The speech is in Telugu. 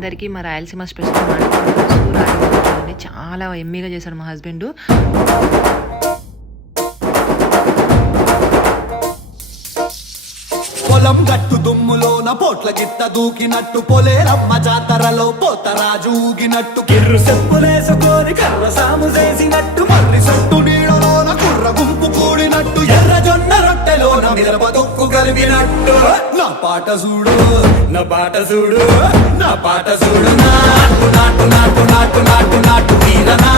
అందరికీ మా రాయలసీమ స్పెషల్ మాట చాలా ఎమ్మీగా చేశాడు మా హస్బెండ్. పొలం గట్టు దుమ్ములోన పోట్ల గిట్ట దూకినట్టు పొలేరమ్మ జాతరలో పోతరాజు ఊగినట్టు కిర్రు చెప్పులేసుకొని కర్ర సాము చేసినట్టు మర్రి సొట్టు నీడలోన కుర్ర గుంపు కూడినట్టు ఎర్ర జొన్న రొట్టెలోన మిరప దొక్కు కలిపినట్టు నా పాట చూడు నా పాట చూడు నా పాట చూడు నాటు నాటు నాటు నాటు నాటు నాటు వీరనా